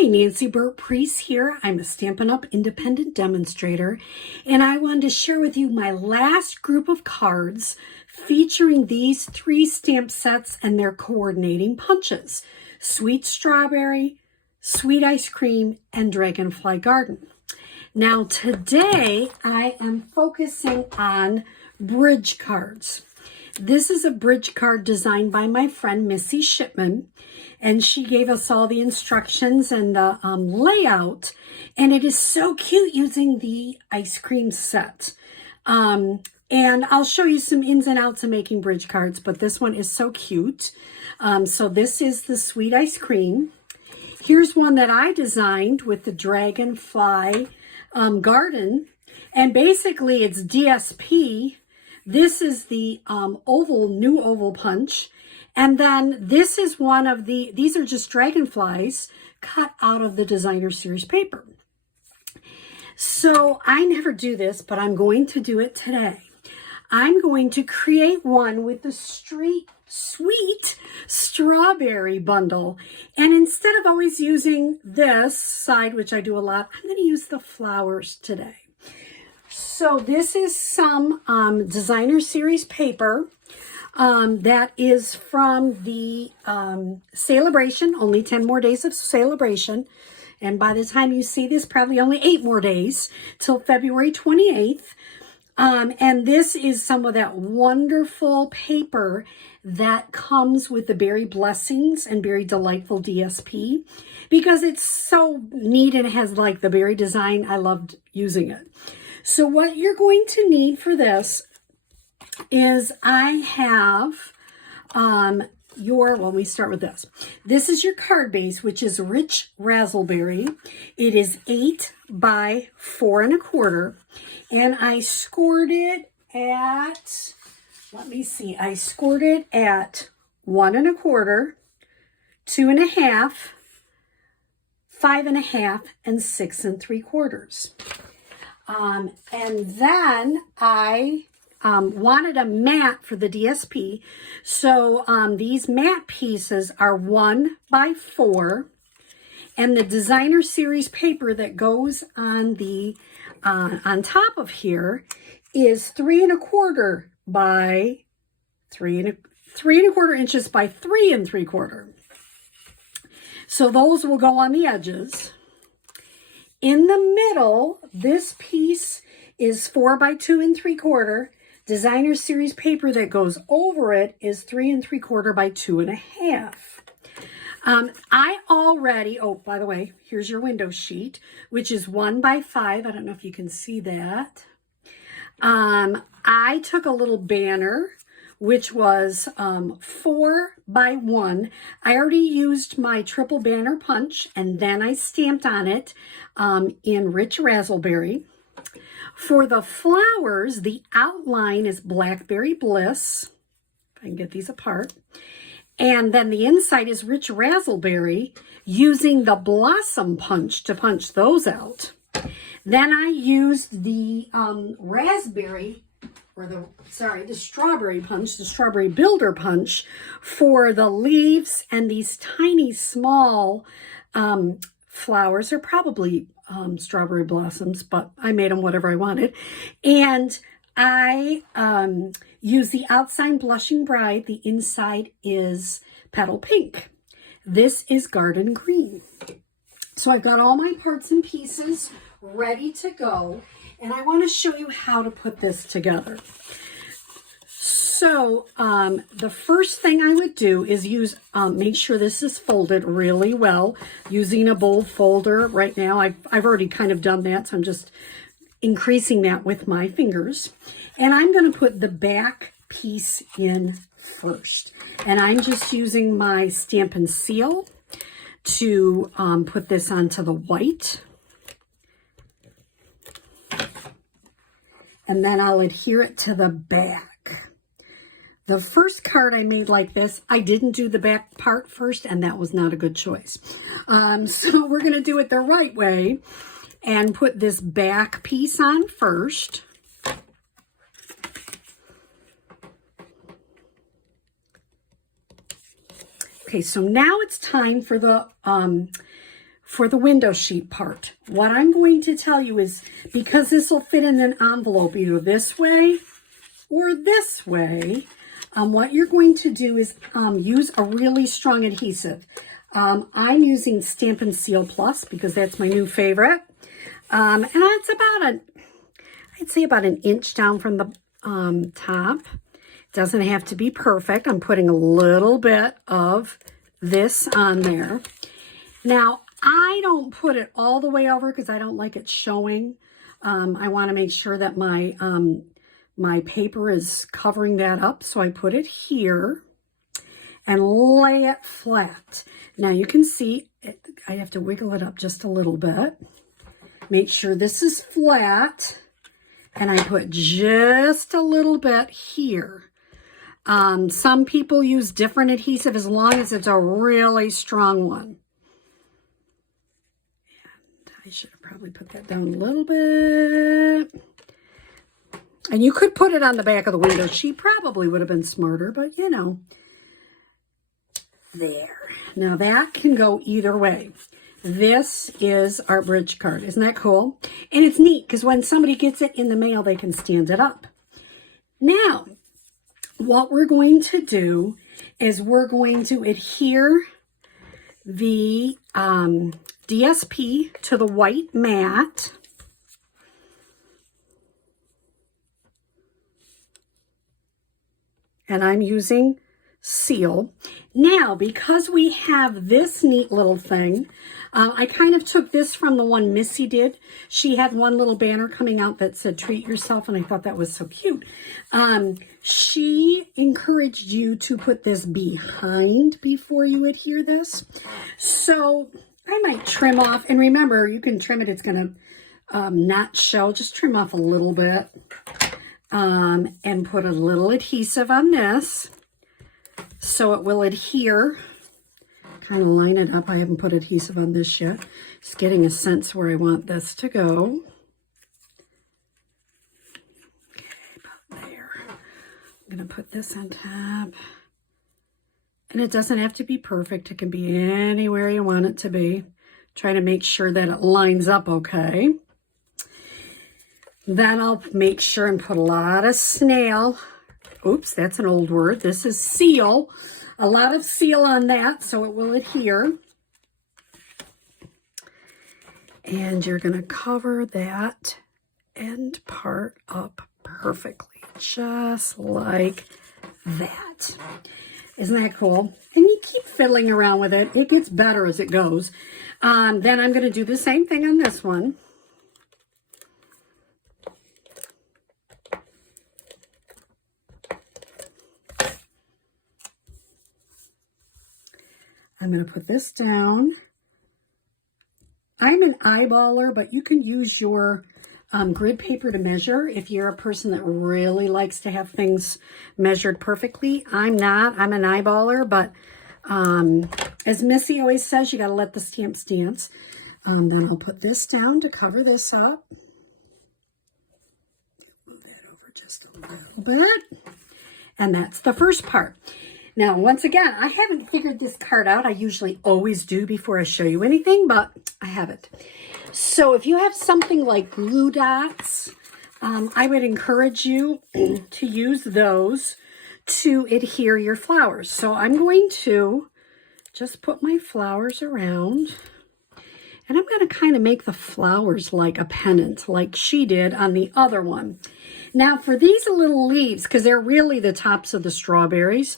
Hi, Nancy Burt-Preece here. I'm a Stampin' Up! Independent demonstrator, and I wanted to share with you my last group of cards featuring these 3 stamp sets and their coordinating punches: Sweet Strawberry, Sweet Ice Cream, and Dragonfly Garden. Now today I am focusing on bridge cards. This is a bridge card designed by my friend Missy Shipman, and she gave us all the instructions and the layout, and it is so cute using the ice cream set. And I'll show you some ins and outs of making bridge cards, but this one is so cute. So this is the Sweet Ice Cream. Here's one that I designed with the Dragonfly Garden, and basically it's DSP. This is the new oval punch. And then this is one of these are just dragonflies cut out of the designer series paper. So I never do this, but I'm going to do it today. I'm going to create one with the sweet strawberry bundle. And instead of always using this side, which I do a lot, I'm going to use the flowers today. So this is some designer series paper that is from the celebration, only 10 more days of celebration. And by the time you see this, probably only 8 more days till February 28th. And this is some of that wonderful paper that comes with the Berry Blessings and Berry Delightful DSP, because it's so neat and it has like the berry design. I loved using it. So what you're going to need for this is I have well, we start with this. This is your card base, which is Rich Razzleberry. It is 8 by 4 1/4, and I scored it at, let me see, I scored it at 1 1/4, 2 1/2, 5 1/2, and 6 3/4. And then I wanted a mat for the DSP. So these mat pieces are 1 by 4. And the designer series paper that goes on the on top of here is 3 1/4 by 3 1/4 inches by 3 3/4. So those will go on the edges. In the middle, this piece is 4 by 2 3/4. Designer series paper that goes over it is 3 3/4 by 2 1/2. I already, oh, by the way, here's your window sheet, which is 1 by 5. I don't know if you can see that. I took a little banner, which was 4 by 1. I already used my triple banner punch, and then I stamped on it in Rich Razzleberry. For the flowers, the outline is Blackberry Bliss. If I can get these apart. And then the inside is Rich Razzleberry, using the blossom punch to punch those out. Then I used the the strawberry punch, the strawberry builder punch, for the leaves and these tiny small flowers. Are probably strawberry blossoms, but I made them whatever I wanted. And I use the outside Blushing Bride. The inside is Petal Pink. This is Garden Green. So I've got all my parts and pieces ready to go, and I want to show you how to put this together. So the first thing I would do is make sure this is folded really well using a bold folder. Right now, I've already kind of done that, so I'm just increasing that with my fingers. And I'm going to put the back piece in first. And I'm just using my Stampin' Seal to put this onto the white. And then I'll adhere it to the back. The first card I made like this, I didn't do the back part first, and that was not a good choice. So we're going to do it the right way and put this back piece on first. Okay, so now it's time for the for the window sheet part. What I'm going to tell you is, because this will fit in an envelope either this way or this way, what you're going to do is use a really strong adhesive. I'm using Stampin' Seal Plus because that's my new favorite. And it's about I'd say about an inch down from the top. It doesn't have to be perfect. I'm putting a little bit of this on there. Now, I don't put it all the way over because I don't like it showing. I want to make sure that my my paper is covering that up, so I put it here and lay it flat. Now you can see I have to wiggle it up just a little bit. Make sure this is flat, and I put just a little bit here. Some people use different adhesive as long as it's a really strong one. And I should have probably put that down a little bit. And you could put it on the back of the window sheet. Probably would have been smarter, but you know. There. Now that can go either way. This is our bridge card. Isn't that cool? And it's neat because when somebody gets it in the mail, they can stand it up. Now, what we're going to do is we're going to adhere the DSP to the white mat. And I'm using Seal. Now, because we have this neat little thing, I kind of took this from the one Missy did. She had one little banner coming out that said, treat yourself, and I thought that was so cute. She encouraged you to put this behind before you adhere this. So I might trim off, and remember, you can trim it. It's going to not show. Just trim off a little bit. And put a little adhesive on this so it will adhere. Kind of line it up. I haven't put adhesive on this yet. Just getting a sense where I want this to go. Okay, about there. I'm going to put this on top. And it doesn't have to be perfect. It can be anywhere you want it to be. Try to make sure that it lines up okay. Then I'll make sure and put a lot of snail. Oops, that's an old word. This is seal. A lot of seal on that so it will adhere. And you're going to cover that end part up perfectly, just like that. Isn't that cool? And you keep fiddling around with it. It gets better as it goes. Then I'm going to do the same thing on this one. I'm going to put this down. I'm an eyeballer, but you can use your grid paper to measure if you're a person that really likes to have things measured perfectly. I'm not. I'm an eyeballer, but as Missy always says, you got to let the stamps dance. Then I'll put this down to cover this up. Move that over just a little bit. And that's the first part. Now, once again, I haven't figured this card out. I usually always do before I show you anything, but I haven't. So if you have something like glue dots, I would encourage you to use those to adhere your flowers. So I'm going to just put my flowers around, and I'm going to kind of make the flowers like a pennant, like she did on the other one. Now, for these little leaves, because they're really the tops of the strawberries,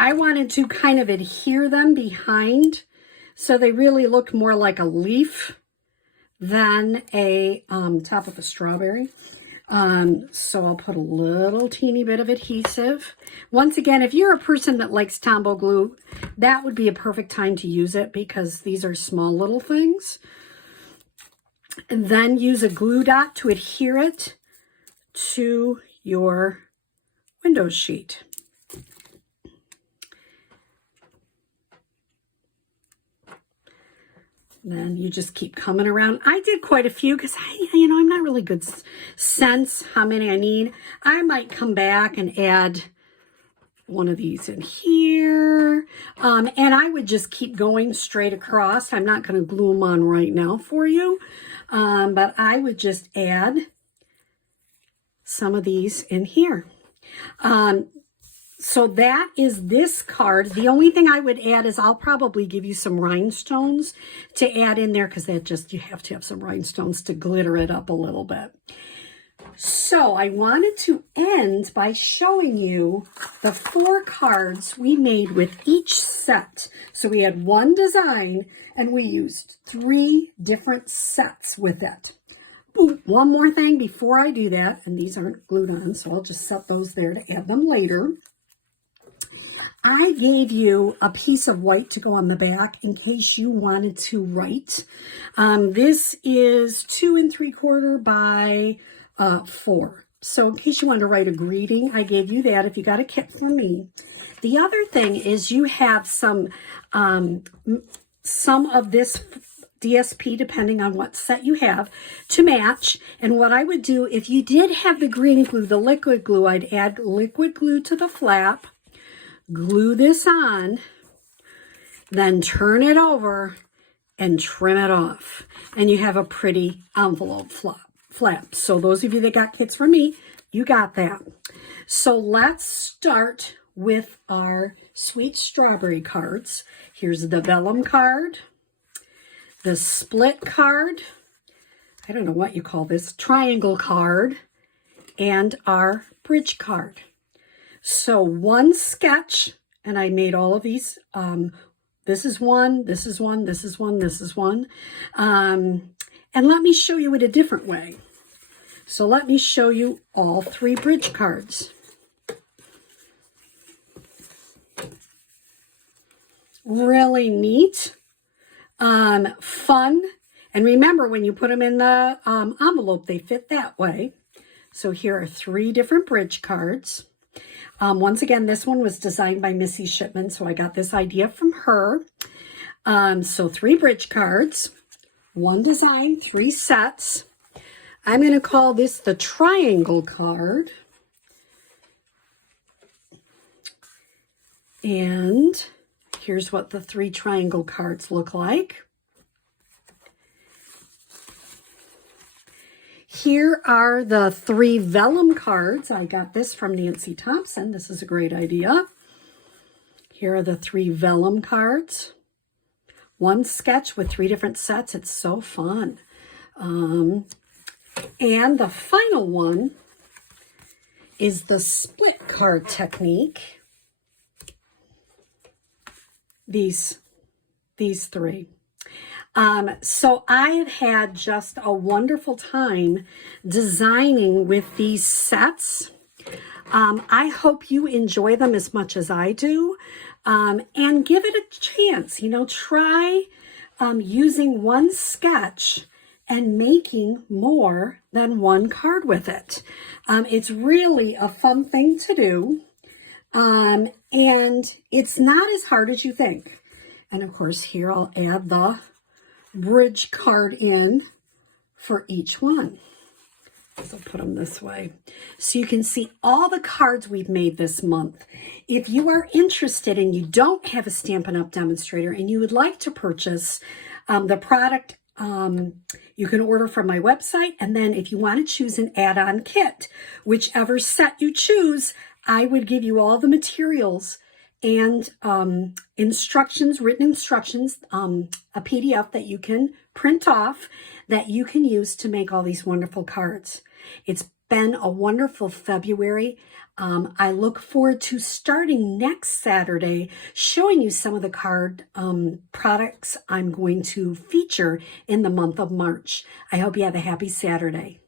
I wanted to kind of adhere them behind so they really looked more like a leaf than a top of a strawberry. So I'll put a little teeny bit of adhesive. Once again, if you're a person that likes Tombow glue, that would be a perfect time to use it because these are small little things. And then use a glue dot to adhere it to your window sheet. Then you just keep coming around. I did quite a few because I'm not really good sense how many I need. I might come back and add one of these in here. And I would just keep going straight across. I'm not going to glue them on right now for you. But I would just add some of these in here. So that is this card. The only thing I would add is I'll probably give you some rhinestones to add in there, because that just, you have to have some rhinestones to glitter it up a little bit. So I wanted to end by showing you the 4 cards we made with each set. So we had one design and we used 3 different sets with it. Ooh, one more thing before I do that, and these aren't glued on, so I'll just set those there to add them later. I gave you a piece of white to go on the back in case you wanted to write. This is 2 3/4 by 4. So in case you wanted to write a greeting, I gave you that if you got a kit from me. The other thing is you have some of this DSP, depending on what set you have, to match. And what I would do, if you did have the green glue, the liquid glue, I'd add liquid glue to the flap, glue this on, then turn it over and trim it off. And you have a pretty envelope flap. So those of you that got kits from me, you got that. So let's start with our sweet strawberry cards. Here's the vellum card, the split card, I don't know what you call this, triangle card, and our bridge card. So one sketch, and I made all of these. This is one, this is one, this is one, this is one. And let me show you it a different way. So let me show you all 3 bridge cards. Really neat, fun. And remember, when you put them in the envelope, they fit that way. So here are 3 different bridge cards. Once again, this one was designed by Missy Shipman, so I got this idea from her. So 3 bridge cards, 1 design, 3 sets. I'm going to call this the triangle card. And here's what the 3 triangle cards look like. Here are the 3 vellum cards. I got this from Nancy Thompson. This is a great idea. Here are the 3 vellum cards. 1 sketch with 3 different sets. It's so fun. And the final one is the split card technique. These 3. So I have had just a wonderful time designing with these sets. I hope you enjoy them as much as I do, and give it a chance. You know, try using 1 sketch and making more than 1 card with it. It's really a fun thing to do, and it's not as hard as you think. And of course, here I'll add the bridge card in for each one. So put them this way so you can see all the cards we've made this month. If you are interested and you don't have a Stampin' Up! Demonstrator and you would like to purchase the product, you can order from my website. And then if you want to choose an add-on kit, whichever set you choose, I would give you all the materials and instructions, written instructions, a PDF that you can print off that you can use to make all these wonderful cards. It's been a wonderful February. I look forward to starting next Saturday, showing you some of the card products I'm going to feature in the month of March. I hope you have a happy Saturday.